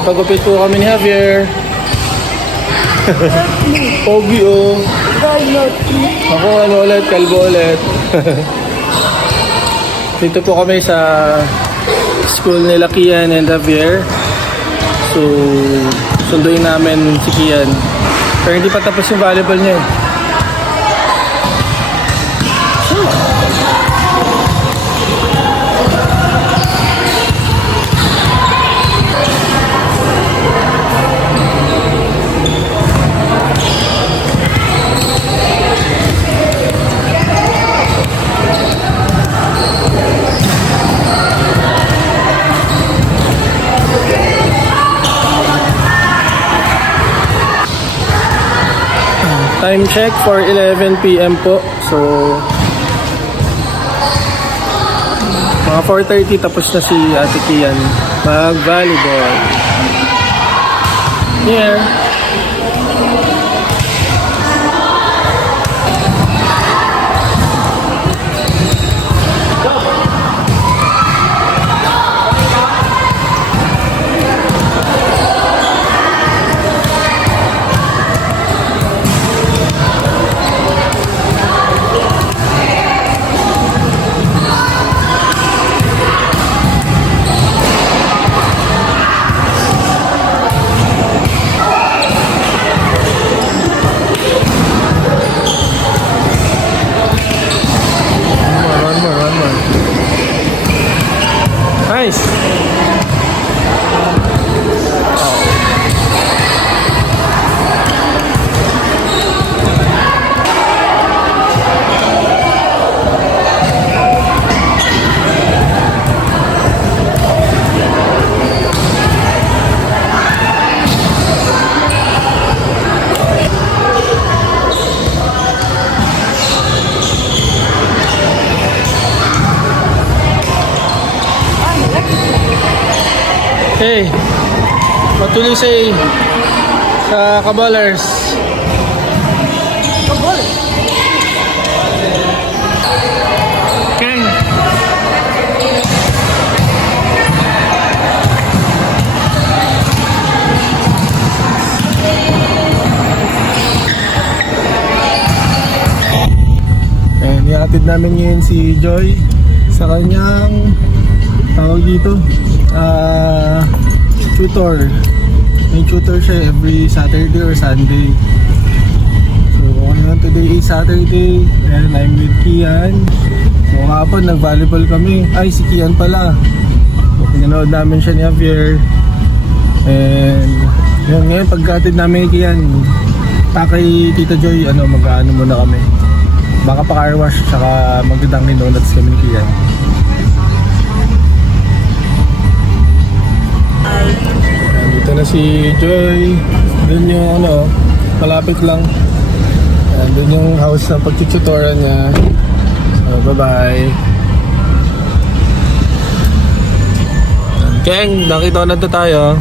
Nagpagupit po kami ni Javier. Pogi oh. Ako ano ulit, kalbo ulit. Dito po kami sa school nila Kian and Javier. So, sunduin namin si Kian. Pero hindi pa tapos yung volleyball niya eh. Check for 11 p.m. po. So, mga 4.30 tapos na si Ate Kian mag-volleyball. Here. Matuloy sa sa Kabalers. Ken. Ayan, iatid namin ngayon si Joy sa kanyang tawag dito ah tutor may tutor siya every Saturday or Sunday. So ngayon today is Saturday. And I'm with Kian. So kapon nag volleyball kami. Ay si Kian pala. So, pinanood namin siya ni Javier. And yun ngayon pagkatid namin kay Kian takay Tita Joy ano mag-ano muna kami. Baka pa car wash tsaka magdadang donuts kami ni Kian Dito na si Joy. Doon yung ano, malapit lang. Ayan, doon yung house na pagtututoran niya. So, bye-bye. Keng, nakita na to tayo.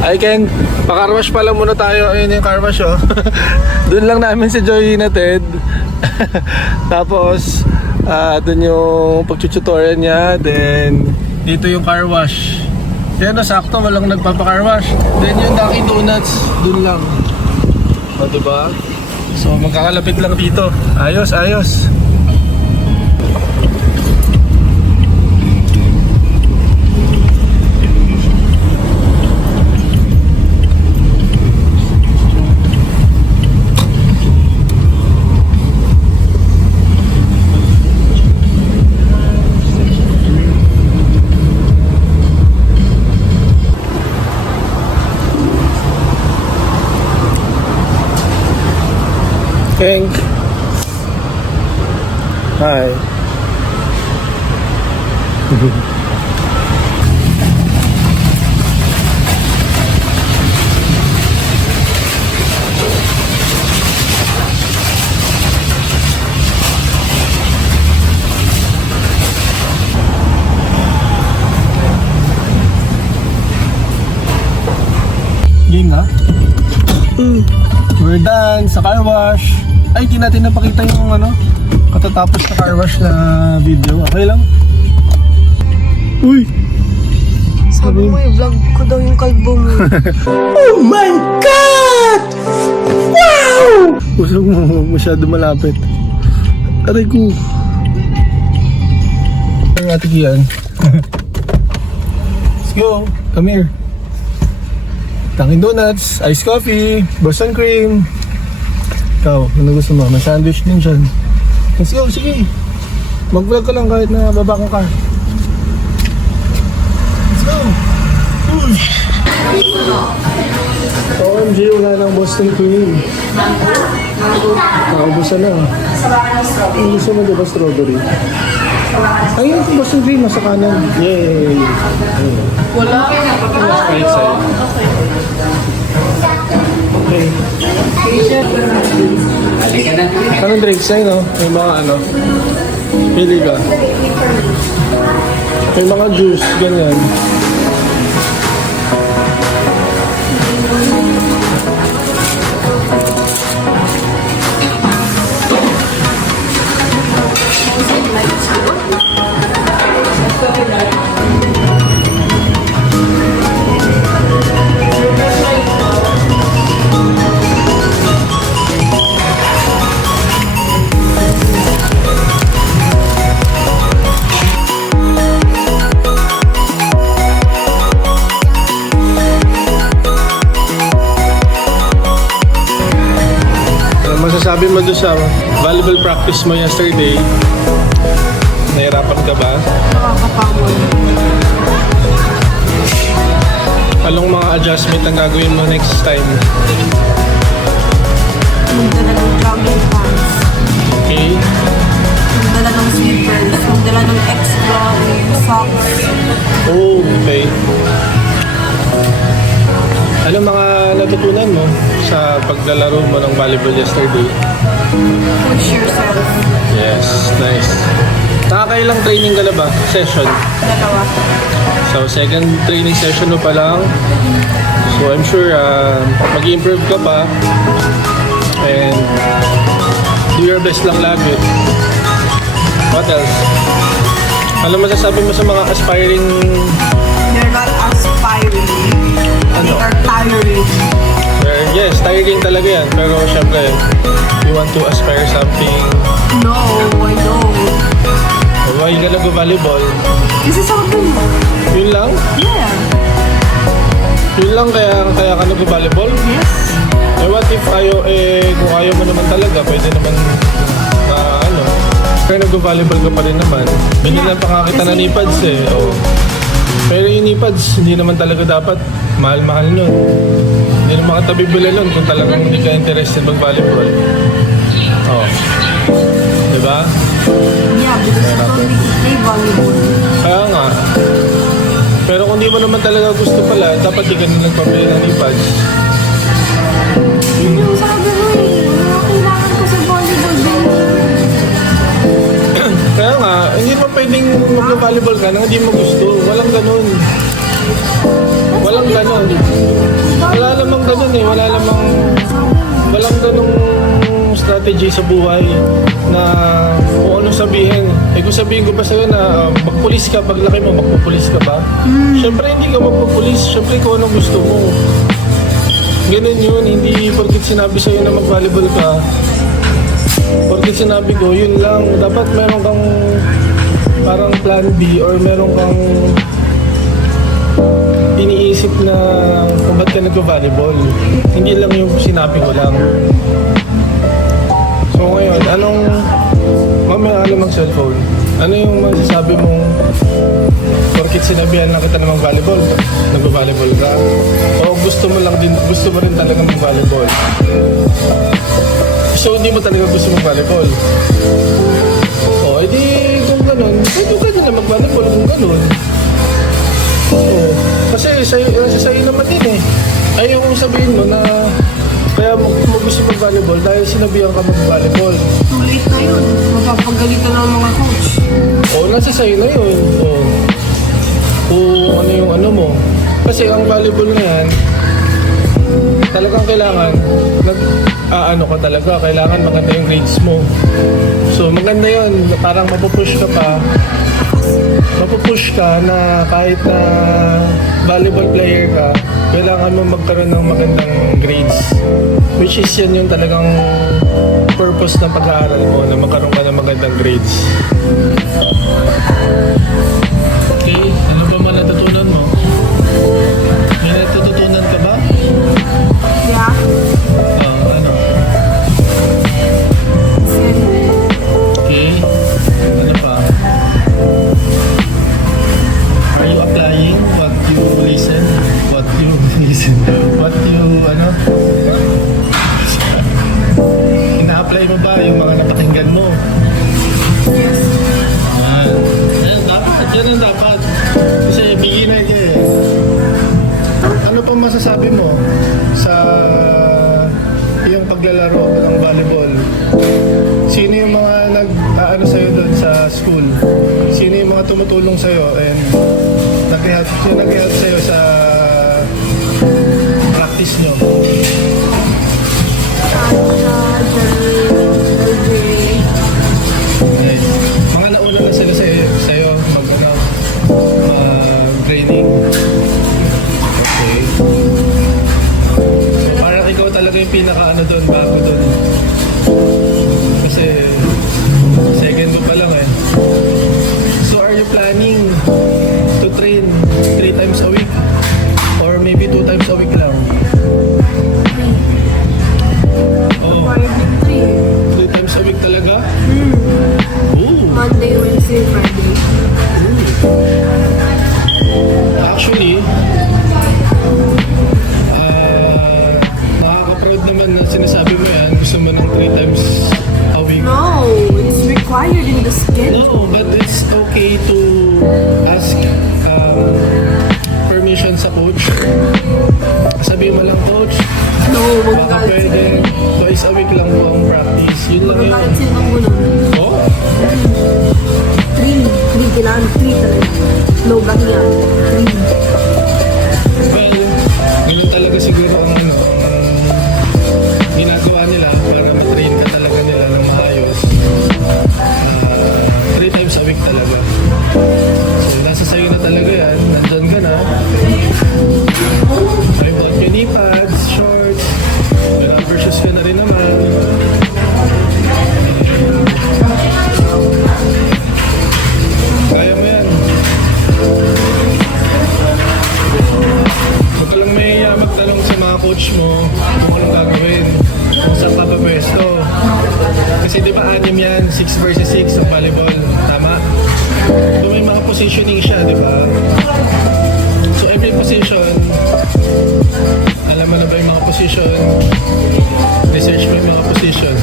Ay Keng, pakarwash pala muna tayo. Ayun yung carwash oh. doon lang namin si Joy nated. Tapos, ah doon yung pagtututoran niya. Then, dito yung car wash. Yan na sakto, walang nagpapa-car wash. Then yung Dunkin Donuts, dun lang. O, diba? So, magkakalapit lang dito. Ayos, ayos. Keng. We're done sa car wash. Ay, di natin napakita yung ano, katatapos na car wash na video. Okay lang? Uy! Sabi mo, i-vlog ko daw yung kalbo mo. Usap mo, huwag masyado malapit. Aray ko. Ang ate Kian. Let's go. Come here. Dunkin' Donuts, iced coffee, Boston cream. Ikaw, ano gusto mo? May sandwich din dyan. Let's go, sige. Mag-vlog ka lang kahit na baba ka. Let's go. Push. OMG, wala ng Boston cream. Nakaubusan na. Ang gusto mo diba strawberry? Ay, yung Boston cream nasa kanan. Yay! Wala. Right side. Okay. Anong drinks sa'yo, no? May mga ano? Pili ka. May mga juice, ganyan. Masasabi mo doon sa volleyball practice mo yesterday? Nahirapan ka ba? Nakakapagod. Anong mga adjustment ang gagawin mo next time? Magdala ng jogging pants. Okay? Magdala ng slippers. Magdala ng extra socks. Oh, okay. Ano mga natutunan mo sa paglalaro mo ng volleyball yesterday? Push yourself. Yes, nice. Nakakailang training ka na ba? Session? Dalawa. So, second training session mo pa lang. So, I'm sure uh, mag-improve ka pa. And do your best lang lagi. What else? Ano masasabi mo sa mga aspiring They're not aspiring. Ano? They are tiring. Yes, tiring talaga yan. Pero syempre, you want to aspire something. No, I don't. Why ka nag-volleyball? Kasi sabi mo. Yun lang? Yeah. Yun lang kaya, kaya ka nag-volleyball? Yes. Eh what if ayaw, eh kung ayaw mo naman talaga, pwede naman na ano, kaya nag-volleyball ka pa rin naman. Binilan pa nga kita na Kasi- nipads eh. Oh. Pero yung nipads, hindi naman talaga dapat mahal-mahal nun. Hindi naman katabi bila nun kung talagang hindi ka interested mag-volleyball. Oh. Diba? Yeah, because you don't need to play volleyball. Kaya nga. Pero kung di mo naman talaga gusto pala, dapat di ka na nagpabili ng iPads. Yun yung sabi mo eh. Pwedeng mag-volleyball ka nang hindi mo gusto. Walang ganun. Walang ganun. Wala namang ganun eh. Wala namang... Walang ganung strategy sa buhay na kung ano sabihin. Eh kung sabihin ko pa sa'yo na uh, magpulis ka, pag laki mo, magpupulis ka ba? Siyempre hindi ka magpupulis. Siyempre kung anong gusto mo. Ganun yun. Hindi porkit sinabi sa'yo na mag-volleyball ka, Porque sinabi ko, yun lang. Dapat meron kang parang plan B or meron kang iniisip na kung ba't ka nag-volleyball. Hindi lang yung sinabi ko lang. So ngayon, anong... Mamaya ka namang cellphone. Ano yung masasabi mong porkit sinabihan na kita namang volleyball, nag-volleyball ka? O gusto mo lang din, gusto mo rin talaga mag-volleyball? So, hindi mo talaga gusto mag-volleyball. Pwede ka na mag-volleyball kung ganun. Oo. Kasi sa'yo, nasa sa'yo naman din eh. Ayaw kong sabihin mo na kaya mo, mo gusto mag-volleyball dahil sinabihan ka mag-volleyball. Late na yun. Mapapagalitan ng mga coach. O, nasa sa'yo na yun. O, kung ano yung ano mo. Kasi ang volleyball na yan, talagang kailangan nag aano ka talaga. Kailangan maganda yung grades mo. So maganda yun. Parang mapupush ka pa. Mapupush ka na kahit na volleyball player ka, kailangan mo magkaroon ng magandang grades. Which is yan yung talagang purpose ng pag-aaral mo na magkaroon ka ng magandang grades. Yan ang dapat. Kasi beginner ka eh. Ano pa masasabi mo sa yung paglalaro ng volleyball? Sino yung mga nag aano sa'yo doon sa school? Sino yung mga tumutulong sa'yo and nag-help nag sa'yo sa yung pinaka ano doon, bago doon. Kasi decision.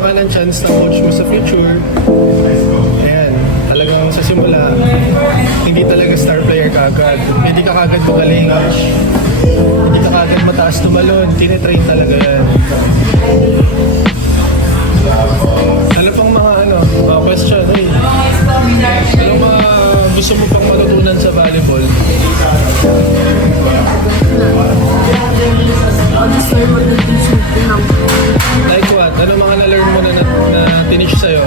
binigyan ka ng chance na coach mo sa future, ayan, talagang sa simula, hindi talaga star player ka agad. Hindi ka kagad magaling. Hindi ka kagad mataas tumalon. Tinetrain talaga yan. Ano pang mga ano, mga question, eh. Ano mga gusto mo pang matutunan sa volleyball? Like what? Ano mga na-learn mo na, na, na tinich sa'yo?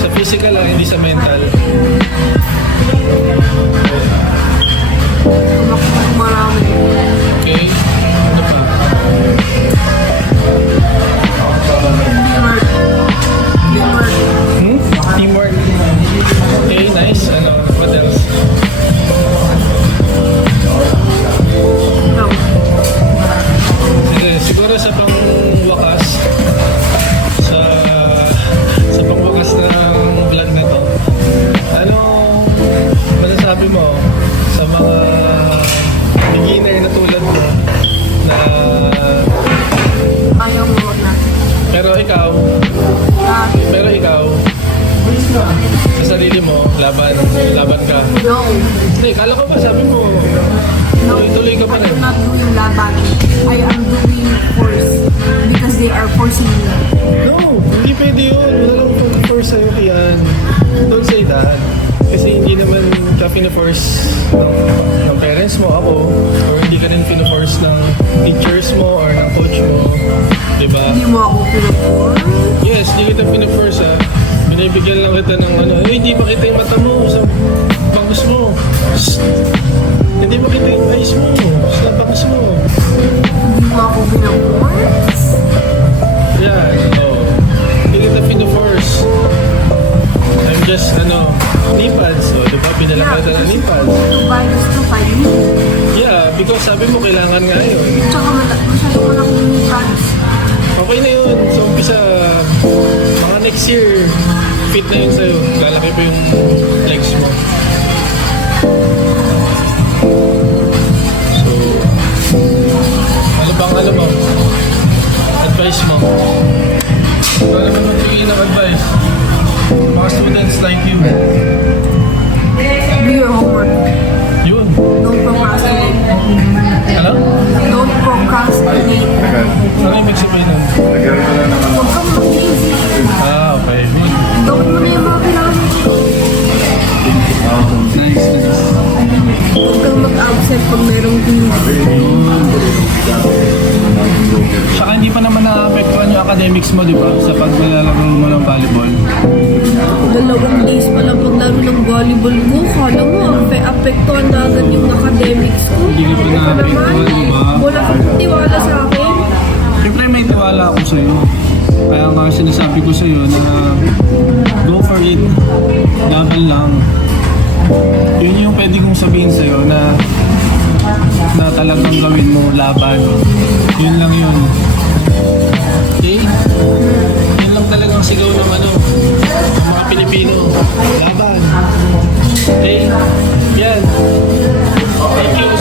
Sa physical lang, hindi sa mental. Mo sa bangus mo? Hindi ba kita yung eyes mo sa bangus mo? Hindi mo ako pinupor. Yan, oh. Hindi kita pinag-first. I'm just, ano, nipples. O, di ba? Pinala kita ng nipples. Buy this to buy me. Yeah, because sabi mo kailangan nga yun. Tsaka mala- masyado ko lang yung pants. Okay na yun. So, umpisa, mga next year, fit na yun sa'yo. Lalaki pa yung legs mo. So, ano bang ano mo? Advice mo? Ano naman magbigay ng advice? Mga students like you. Do your homework. Yun. Don't procrastinate. Ano? Don't procrastinate. Ano yung sabihin nun? Huwag kang mag-lazy. Mag-absent pag merong quiz. Saka hindi pa naman na-apektuhan yung academics mo, di ba? Sa paglalaro mo ng volleyball. Dalawang days pa lang paglaro ng volleyball ko. Kala mo, ape- apektuhan na agad yung academics ko. Hindi ka pa naapektuhan, di ba? Wala kang tiwala sa akin. Siyempre may tiwala ako sa'yo. Kaya nga sinasabi ko sa'yo na go for it. Laban lang. Yun yung pwede kong sabihin sa'yo na na talagang gawin mo laban. Yun lang yun. Okay? Yun lang talagang sigaw ng ano, mga Pilipino. Laban. Okay? Yan. Thank you.